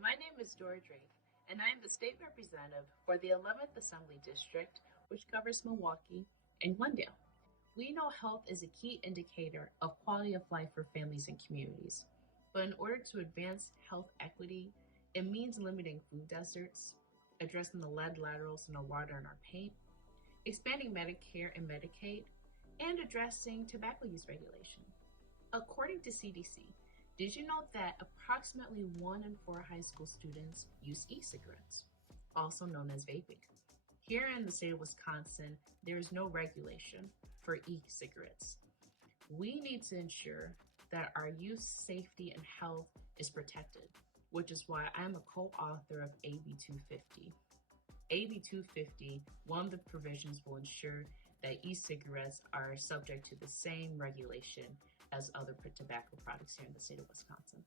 my name is Dora, and I am the state representative for the 11th Assembly District, which covers Milwaukee and Glendale. We know health is a key indicator of quality of life for families and communities. But in order to advance health equity, it means limiting food deserts, addressing the lead laterals in our water and our paint, expanding Medicare and Medicaid, and addressing tobacco use regulation. According to CDC, did you know that approximately 1 in 4 high school students use e-cigarettes, also known as vaping? Here in the state of Wisconsin, there is no regulation for e-cigarettes. We need to ensure that our youth safety and health is protected, which is why I'm a co-author of AB 250. AB 250, one of the provisions will ensure that e-cigarettes are subject to the same regulation as other tobacco products here in the state of Wisconsin.